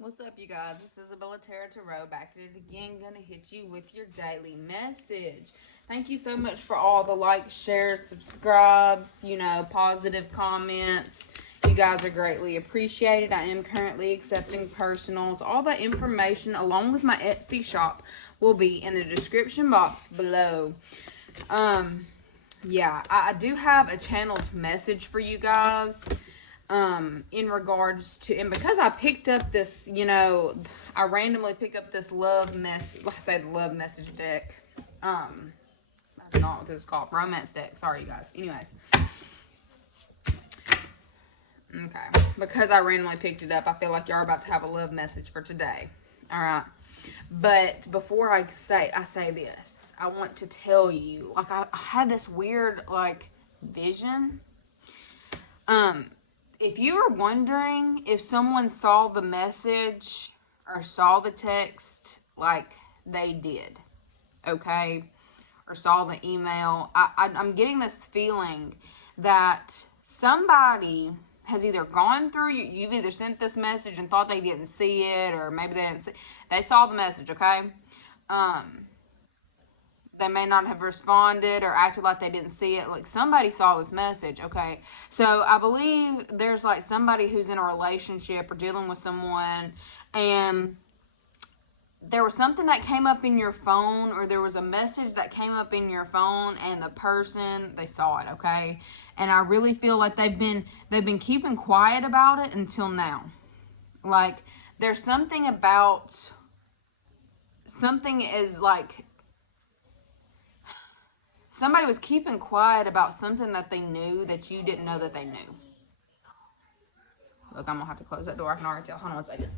What's up, you guys? This is ISABELLATARA Tarot back at it again. Gonna hit you with your daily message. Thank you so much for all the likes, shares, subscribes, positive comments. You guys are greatly appreciated. I am currently accepting personals. All that information, along with my Etsy shop, will be in the description box below. Yeah, I do have a channeled message for you guys. In regards to, and because I picked up this, I randomly pick up this love message, like I say, the love message deck. That's not what this is called, romance deck. Sorry, you guys. Anyways. Okay. Because I randomly picked it up, I feel like y'all are about to have a love message for today. Alright. But before I say this, I want to tell you, like, I had this weird, vision. If you are wondering if someone saw the message or saw the text, like they did, okay, or saw the email, I'm getting this feeling that somebody has either gone through, you've either sent this message and thought they didn't see it, or maybe they saw the message, okay? They may not have responded or acted like they didn't see it. Like, somebody saw this message, okay? So I believe there's like somebody who's in a relationship or dealing with someone, and there was something that came up in your phone, or there was a message that came up in your phone, and the person, they saw it, okay? And I really feel like they've been keeping quiet about it until now. Like, there's something about, something is like, somebody was keeping quiet about something that they knew that you didn't know that they knew. Look, I'm going to have to close that door. I can already tell. Hold on a second.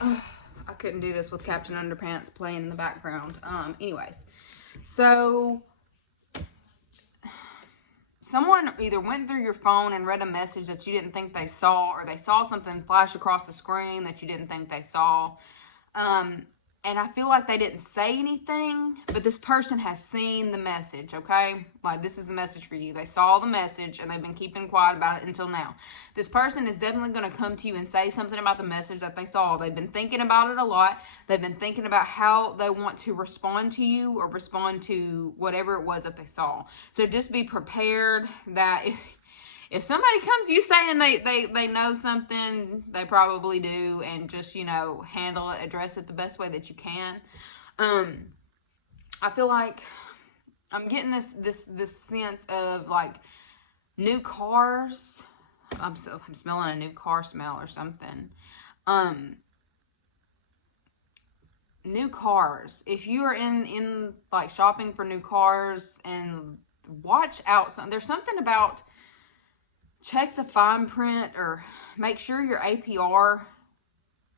I couldn't do this with Captain Underpants playing in the background. Anyways. So, someone either went through your phone and read a message that you didn't think they saw, or they saw something flash across the screen that you didn't think they saw. And I feel like they didn't say anything, but this person has seen the message, okay? Like, this is the message for you. They saw the message, and they've been keeping quiet about it until now. This person is definitely going to come to you and say something about the message that they saw. They've been thinking about it a lot. They've been thinking about how they want to respond to you, or respond to whatever it was that they saw. So just be prepared that if somebody comes to you saying they know something, they probably do, and just, handle it, address it the best way that you can. I feel like I'm getting this sense of, like, new cars. I'm smelling a new car smell or something. New cars. If you are in like shopping for new cars, and watch out, there's something about, check the fine print, or make sure your APR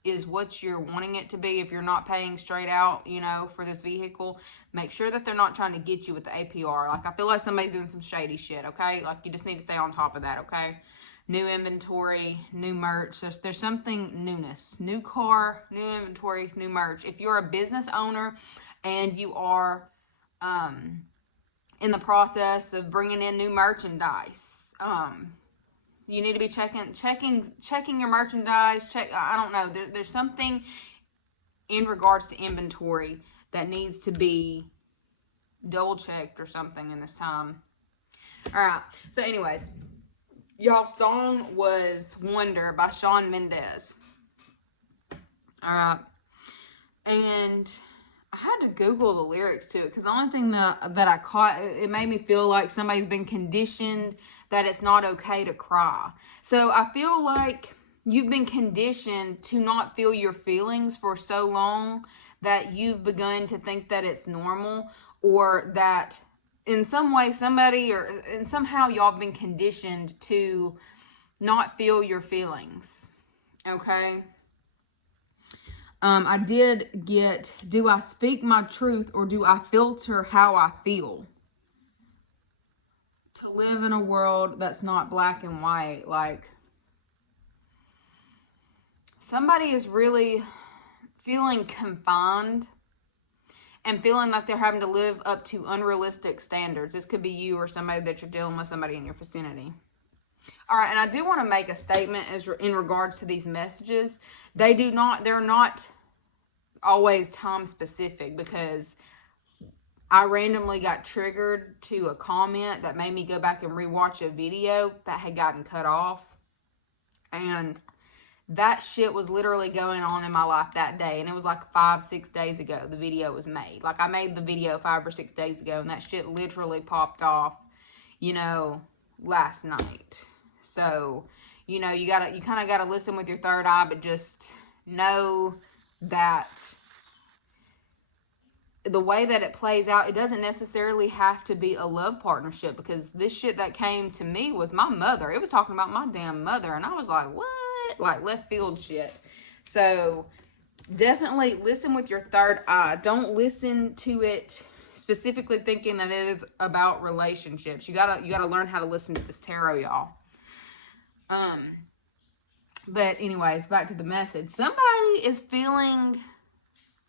is what you're wanting it to be. If you're not paying straight out, for this vehicle, make sure that they're not trying to get you with the APR. Like, I feel like somebody's doing some shady shit, okay? Like, you just need to stay on top of that, okay? New inventory, new merch. There's something newness. New car, new inventory, new merch. If you're a business owner and you are in the process of bringing in new merchandise, you need to be checking your merchandise. I don't know. There's something in regards to inventory that needs to be double checked or something in this time. All right. So, anyways, y'all's song was "Wonder" by Shawn Mendes. All right, and I had to Google the lyrics to it, because the only thing that I caught, it made me feel like somebody's been conditioned that it's not okay to cry. So I feel like you've been conditioned to not feel your feelings for so long that you've begun to think that it's normal, or that in some way somehow y'all have been conditioned to not feel your feelings. Okay? I did get, do I speak my truth, or do I filter how I feel? To live in a world that's not black and white. Like, somebody is really feeling confined and feeling like they're having to live up to unrealistic standards. This could be you or somebody that you're dealing with, somebody in your vicinity. All right, and I do want to make a statement in regards to these messages. They're not always time specific, because I randomly got triggered to a comment that made me go back and rewatch a video that had gotten cut off. And that shit was literally going on in my life that day. And it was like 5-6 days ago the video was made. Like, I made the video 5 or 6 days ago, and that shit literally popped off, you know, last night. So, you know, you kind of gotta listen with your third eye, but just know that the way that it plays out, it doesn't necessarily have to be a love partnership, because this shit that came to me was my mother. It was talking about my damn mother, and I was like, what? Like, left field shit. So definitely listen with your third eye. Don't listen to it specifically thinking that it is about relationships. You gotta learn how to listen to this tarot, y'all. But anyways, back to the message. Somebody is feeling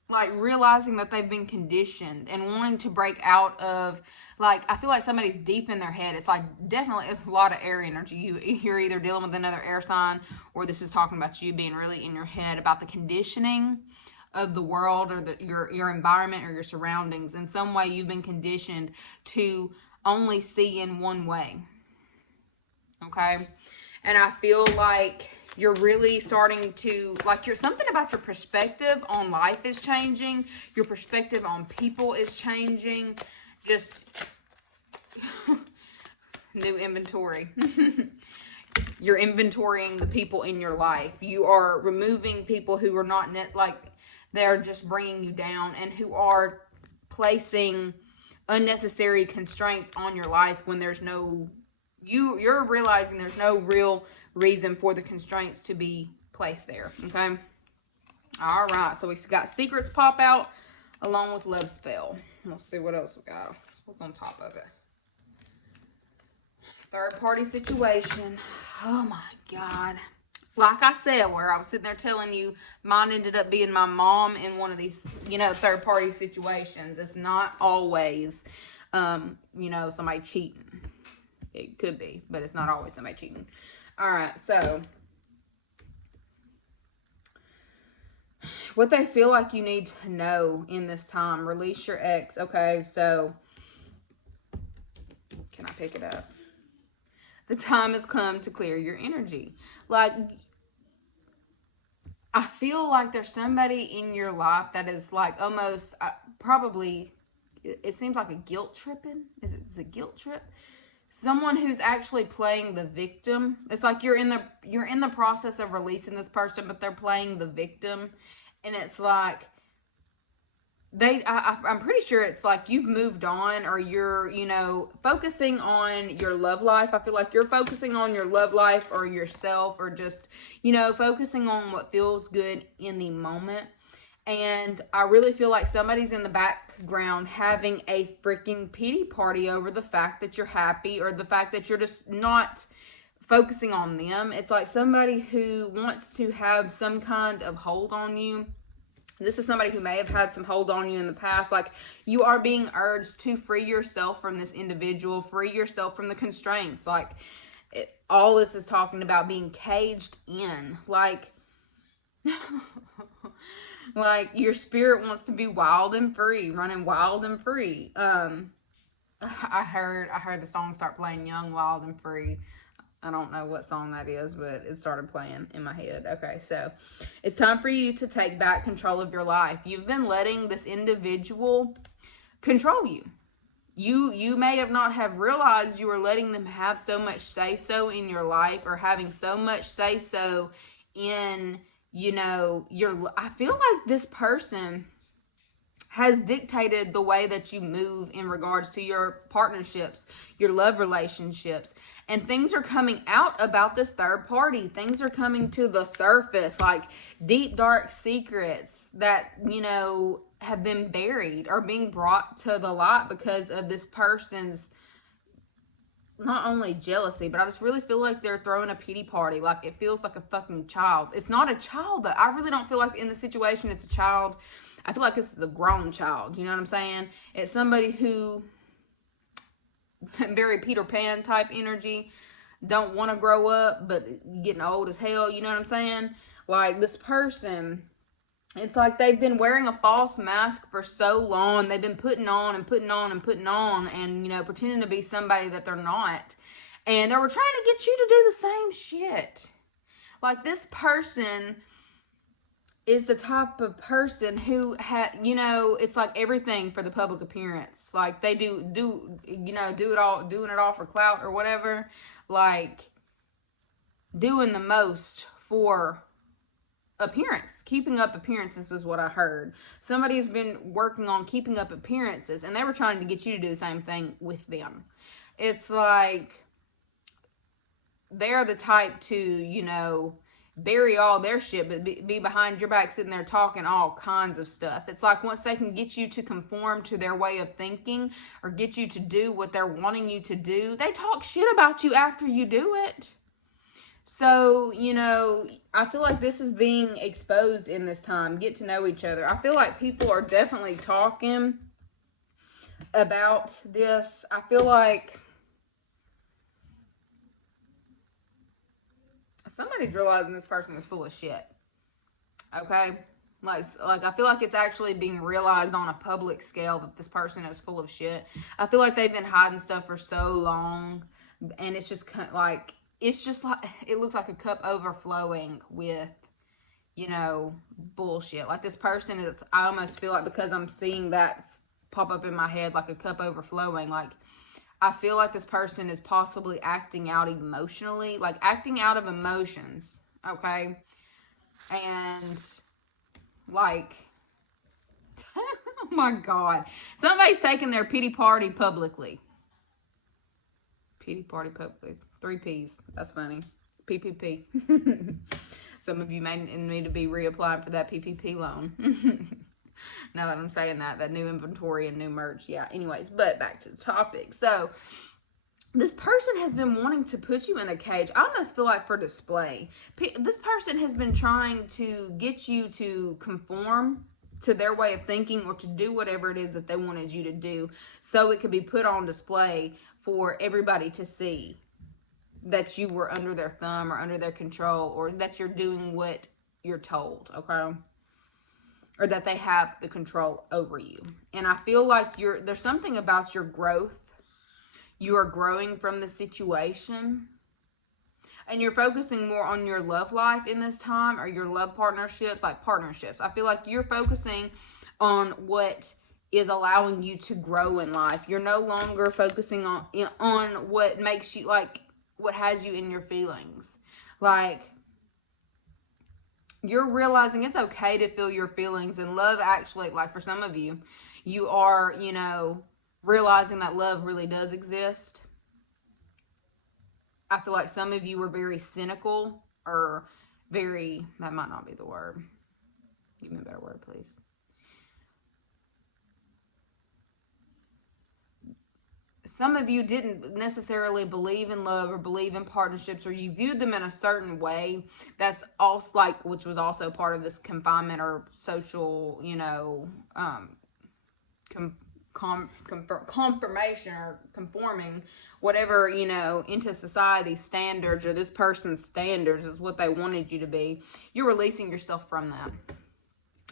like realizing that they've been conditioned and wanting to break out of, like, I feel like somebody's deep in their head. It's like definitely a lot of air energy. You're either dealing with another air sign, or this is talking about you being really in your head about the conditioning of the world, or your environment, or your surroundings. In some way, you've been conditioned to only see in one way. Okay? And I feel like you're really starting to, like, something about your perspective on life is changing. Your perspective on people is changing. Just new inventory. You're inventorying the people in your life. You are removing people who are not they're just bringing you down, and who are placing unnecessary constraints on your life when there's no, you're realizing there's no real reason for the constraints to be placed there. Okay. All right. So we got secrets pop out along with love spell. Let's see what else we got. What's on top of it? Third party situation. Oh my God. Like I said, where I was sitting there telling you, mine ended up being my mom in one of these, you know, third party situations. It's not always, you know, somebody cheating. It could be, but it's not always somebody cheating. All right, so what they feel like you need to know in this time. Release your ex. Okay, so can I pick it up? The time has come to clear your energy. Like, I feel like there's somebody in your life that is like almost probably, it seems like a guilt tripping. Is it guilt trip? Someone who's actually playing the victim. It's like you're in the process of releasing this person, but they're playing the victim, and it's like I'm pretty sure it's like you've moved on, or you're, you know, focusing on your love life. I feel like you're focusing on your love life, or yourself, or just, you know, focusing on what feels good in the moment. And I really feel like somebody's in the background having a freaking pity party over the fact that you're happy, or the fact that you're just not focusing on them. It's like somebody who wants to have some kind of hold on you. This is somebody who may have had some hold on you in the past. Like, you are being urged to free yourself from this individual, free yourself from the constraints. Like, all this is talking about being caged in. Like, like your spirit wants to be wild and free, running wild and free. I heard the song start playing, Young, Wild, and Free. I don't know what song that is, but it started playing in my head. Okay, so it's time for you to take back control of your life. You've been letting this individual control you. You may have not have realized you were letting them have so much say-so in your life, or having so much say-so in, you know, I feel like this person has dictated the way that you move in regards to your partnerships, your love relationships. And things are coming out about this third party. Things are coming to the surface, like deep, dark secrets that, you know, have been buried are being brought to the light because of this person's not only jealousy, but I just really feel like they're throwing a pity party. Like, it feels like a fucking child. It's not a child, but I really don't feel like in the situation it's a child. I feel like this is a grown child. You know what I'm saying? It's somebody who, very Peter Pan type energy, don't want to grow up, but getting old as hell. You know what I'm saying? Like, this person, it's like they've been wearing a false mask for so long. They've been putting on and putting on and putting on and, you know, pretending to be somebody that they're not. And they were trying to get you to do the same shit. Like, this person is the type of person who you know, it's like everything for the public appearance. Like, they do you know, doing it all for clout or whatever. Like, doing the most for appearance. Keeping up appearances is what I heard. Somebody's been working on keeping up appearances, and they were trying to get you to do the same thing with them. It's like they're the type to, you know, bury all their shit, but be behind your back sitting there talking all kinds of stuff. It's like once they can get you to conform to their way of thinking or get you to do what they're wanting you to do, they talk shit about you after you do it. So, you know, I feel like this is being exposed in this time. Get to know each other. I feel like people are definitely talking about this. I feel like somebody's realizing this person is full of shit. Okay? Like I feel like it's actually being realized on a public scale that this person is full of shit. I feel like they've been hiding stuff for so long, and it's just like, it looks like a cup overflowing with, you know, bullshit. Like, this person is, I almost feel like, because I'm seeing that pop up in my head, like a cup overflowing, like, I feel like this person is possibly acting out emotionally, like acting out of emotions, okay? And, like, oh my God. Somebody's taking their pity party publicly. Pity party publicly. 3 P's. That's funny. PPP. Some of you may need to be reapplying for that PPP loan. Now that I'm saying that new inventory and new merch. Yeah, anyways, but back to the topic. So, this person has been wanting to put you in a cage. I almost feel like for display. This person has been trying to get you to conform to their way of thinking or to do whatever it is that they wanted you to do, so it could be put on display for everybody to see that you were under their thumb or under their control, or that you're doing what you're told, okay? Or that they have the control over you. And I feel like there's something about your growth. You are growing from the situation. And you're focusing more on your love life in this time, or your love partnerships, like partnerships. I feel like you're focusing on what is allowing you to grow in life. You're no longer focusing on what makes you, like, what has you in your feelings. Like, you're realizing it's okay to feel your feelings, and love actually, like for some of you, you are, you know, realizing that love really does exist. I feel like some of you were very cynical, or very, that might not be the word. Give me a better word, please. Some of you didn't necessarily believe in love or believe in partnerships, or you viewed them in a certain way. That's also, like, which was also part of this confinement or social, you know, confirmation or conforming, whatever, you know, into society's standards or this person's standards is what they wanted you to be. You're releasing yourself from that.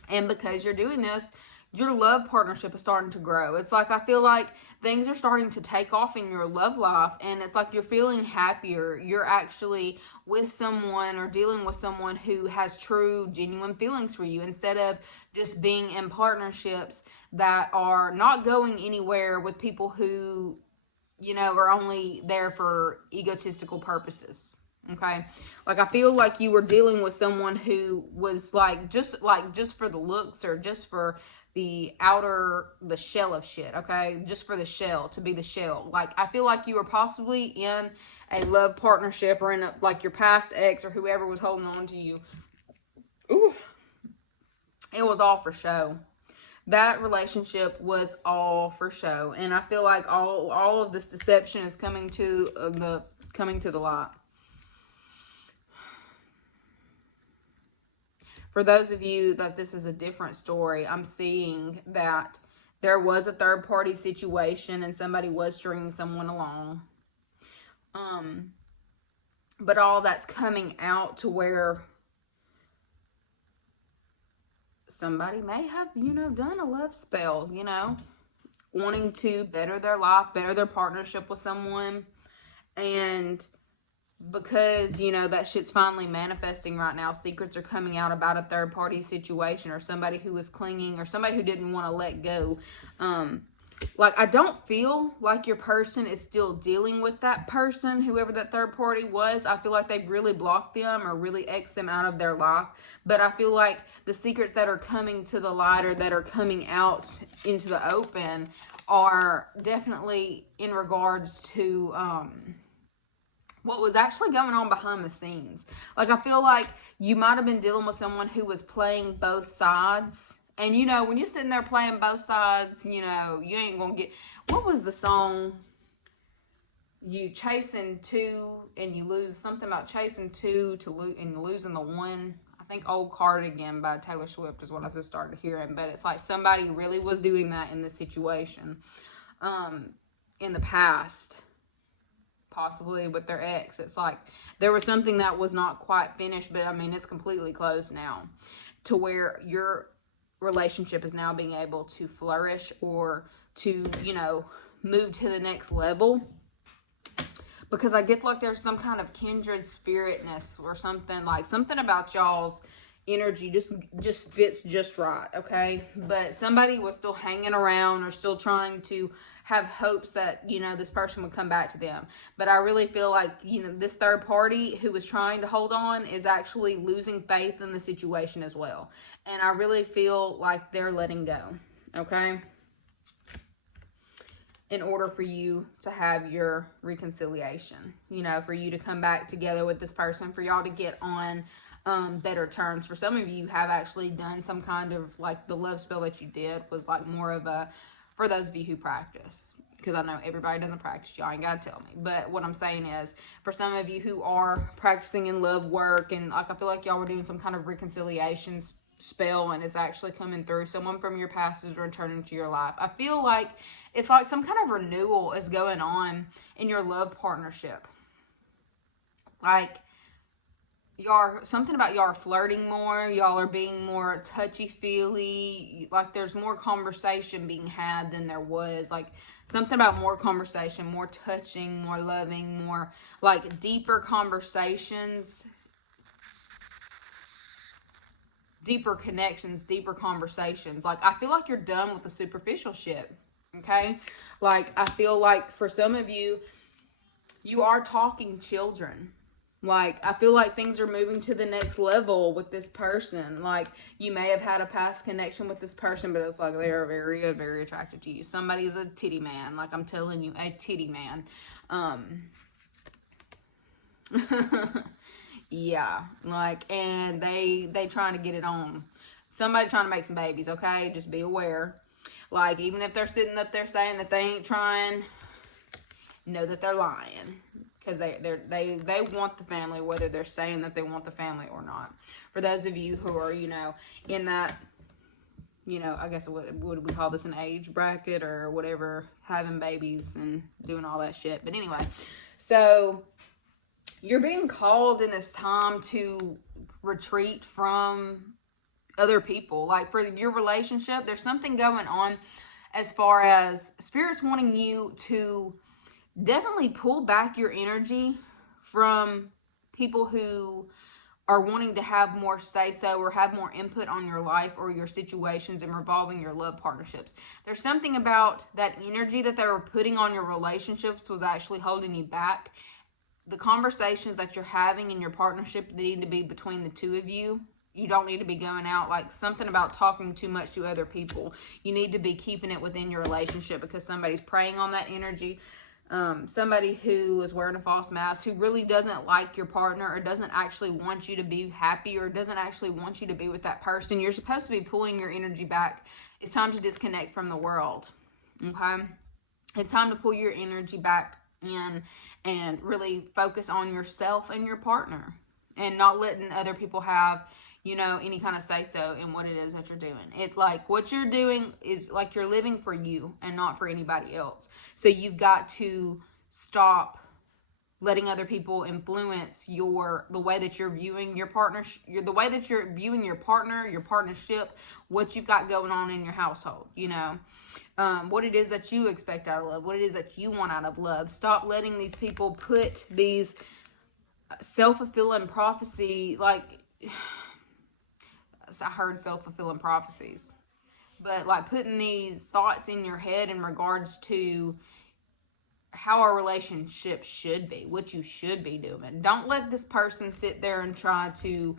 And because you're doing this, your love partnership is starting to grow. It's like, I feel like things are starting to take off in your love life, and it's like you're feeling happier. You're actually with someone or dealing with someone who has true, genuine feelings for you, instead of just being in partnerships that are not going anywhere with people who, you know, are only there for egotistical purposes. Okay, like, I feel like you were dealing with someone who was just for the looks, or just for the shell of shit, okay? Just for the shell, to be the shell. Like, I feel like you were possibly in a love partnership, or in like your past ex, or whoever was holding on to you. Ooh. It was all for show. That relationship was all for show. And I feel like all of this deception is coming to the light. For those of you that this is a different story, I'm seeing that there was a third party situation and somebody was stringing someone along. But all that's coming out to where somebody may have, you know, done a love spell, you know, wanting to better their life, better their partnership with someone. And because, you know, that shit's finally manifesting right now, secrets are coming out about a third party situation or somebody who was clinging or somebody who didn't want to let go. Like, I don't feel like your person is still dealing with that person, whoever that third party was. I feel like they've really blocked them or really X'd them out of their life. But I feel like the secrets that are coming to the light or that are coming out into the open are definitely in regards to what was actually going on behind the scenes. Like, I feel like you might have been dealing with someone who was playing both sides. And, you know, when you're sitting there playing both sides, you know, you ain't going to get... What was the song? You chasing two and you lose. Something about chasing two and losing the one. I think Old Cardigan by Taylor Swift is what I just started hearing. But it's like somebody really was doing that in this situation. In the past. Possibly with their ex. It's like there was something that was not quite finished. But, I mean, it's completely closed now. To where you're... relationship is now being able to flourish or to, you know, move to the next level. Because I get like there's some kind of kindred spiritness or something, like something about y'all's energy just fits just right, okay? But somebody was still hanging around or still trying to have hopes that, you know, this person would come back to them. But I really feel like, you know, this third party who was trying to hold on is actually losing faith in the situation as well. And I really feel like they're letting go, okay? In order for you to have your reconciliation, you know, for you to come back together with this person, for y'all to get on better terms. For some of you have actually done some kind of, like, the love spell that you did was like more of a, for those of you who practice, because I know everybody doesn't practice, y'all ain't gotta tell me. But what I'm saying is, for some of you who are practicing in love work, and like I feel like y'all were doing some kind of reconciliation spell, and it's actually coming through. Someone from your past is returning to your life. I feel like it's like some kind of renewal is going on in your love partnership. Like, something about y'all are flirting more, y'all are being more touchy-feely, like there's more conversation being had than there was, like something about more conversation, more touching, more loving, more like deeper conversations, deeper connections, deeper conversations. Like, I feel like you're done with the superficial shit, okay? Like, I feel like for some of you, you are talking children. Like, I feel like things are moving to the next level with this person. Like, you may have had a past connection with this person, but it's like they're very, very attracted to you. Somebody's a titty man. Like, I'm telling you, a titty man. Yeah. Like, and they trying to get it on. Somebody trying to make some babies, okay? Just be aware. Like, even if they're sitting up there saying that they ain't trying, know that they're lying. Because they want the family, whether they're saying that they want the family or not. For those of you who are, you know, in that, you know, I guess what would we call this, an age bracket or whatever, having babies and doing all that shit. But anyway, so you're being called in this time to retreat from other people. Like, for your relationship, there's something going on as far as spirits wanting you to definitely pull back your energy from people who are wanting to have more say-so or have more input on your life or your situations and revolving your love partnerships. There's something about that energy that they were putting on your relationships was actually holding you back. The conversations that you're having in your partnership need to be between the two of you. You don't need to be going out, like something about talking too much to other people. You need to be keeping it within your relationship because somebody's preying on that energy. Somebody who is wearing a false mask, who really doesn't like your partner or doesn't actually want you to be happy or doesn't actually want you to be with that person. You're supposed to be pulling your energy back. It's time to disconnect from the world, okay? It's time to pull your energy back in and really focus on yourself and your partner and not letting other people have, you know, any kind of say-so in what it is that you're doing. It, like, what you're doing is, like, you're living for you and not for anybody else. So you've got to stop letting other people influence the way that you're viewing your partner, the way that you're viewing your partner, your partnership, what you've got going on in your household, you know. What it is that you expect out of love, what it is that you want out of love. Stop letting these people put these self-fulfilling prophecy, like, I heard self-fulfilling prophecies, but like putting these thoughts in your head in regards to how our relationship should be, what you should be doing. Don't let this person sit there and try to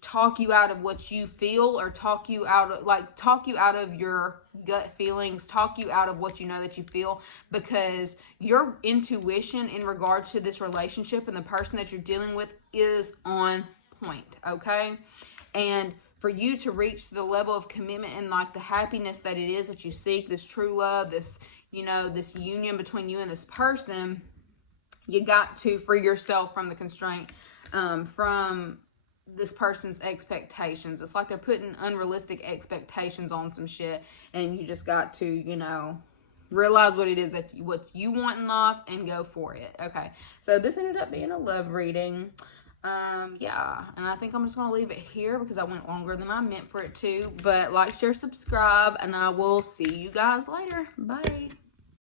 talk you out of what you feel, or talk you out of your gut feelings, talk you out of what you know that you feel, because your intuition in regards to this relationship and the person that you're dealing with is on point, okay? And for you to reach the level of commitment and like the happiness that it is that you seek, this true love, this, you know, this union between you and this person, you got to free yourself from the constraint, from this person's expectations. It's like they're putting unrealistic expectations on some shit, and you just got to, you know, realize what it is that what you want in life and go for it. Okay, so this ended up being a love reading. Yeah, and I think I'm just gonna leave it here because I went longer than I meant for it to. But like, share, subscribe, and I will see you guys later. Bye.